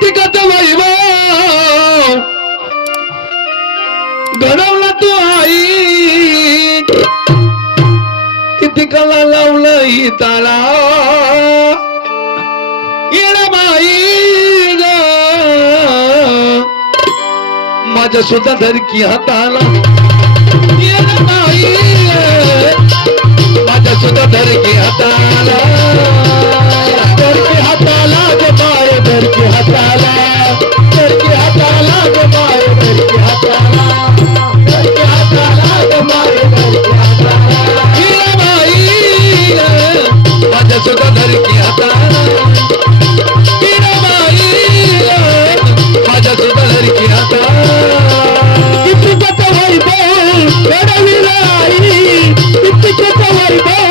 किती कथ वैभव घडवला तू आई, किती कला लावलं ही ताला येळमाई ग माझ्या सुद्धा धरकी हाताला येळमाई माझ्या सुद्धा धरकी हाताला धरकी हाताला ग माय धरकी हाताला धरकी हाताला ग माय धरकी हाताला धरकी हाताला ग माय धरकी हाताला येळमाई माझ्या सुद्धा धरकी हाताला माझ्या सुद्धा धरकी हाताला किती कथ वैभव घडविलं आई, किती कथ वैभव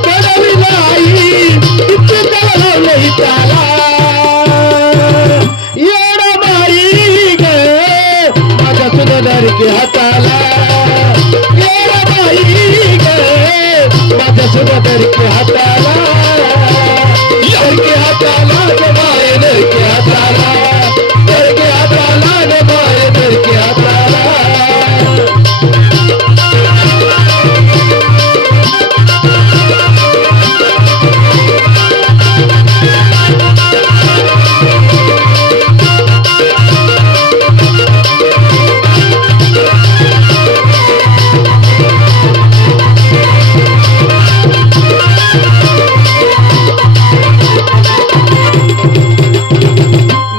घडविलं आई, किती कला लावलं ही ताला येळमाई ग माझ्या सुद्धा धरकी हाताला येळमाई ग माझ्या सुद्धा धरकी हाताला धरकी हाताला ग माय धरकी हाताला धरकी हाताला ग माय धरकी हाताला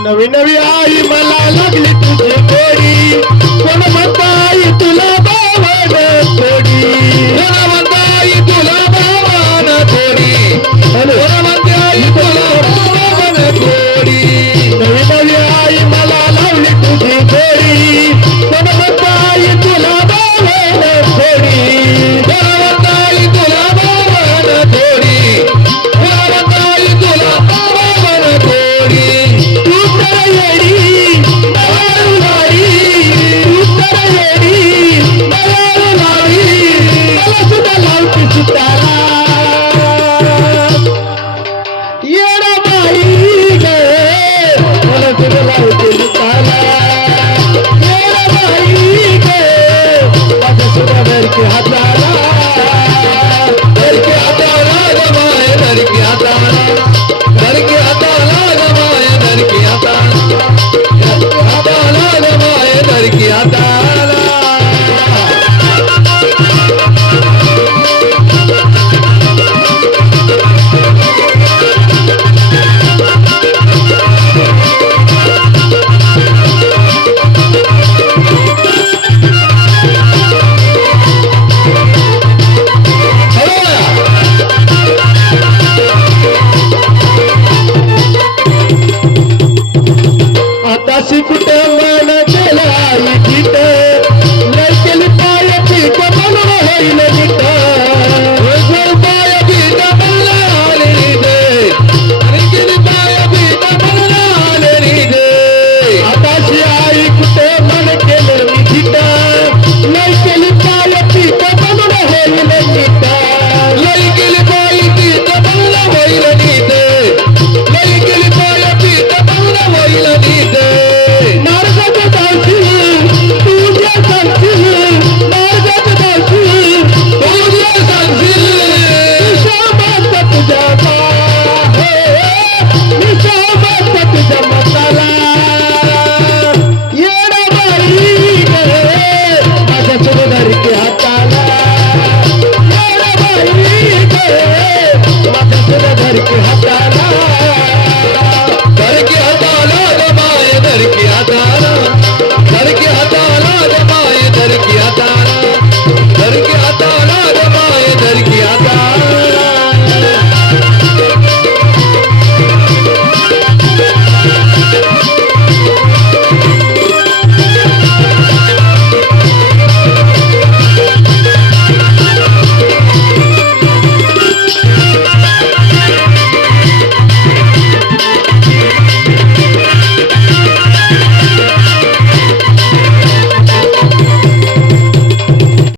नवी नवी आई मला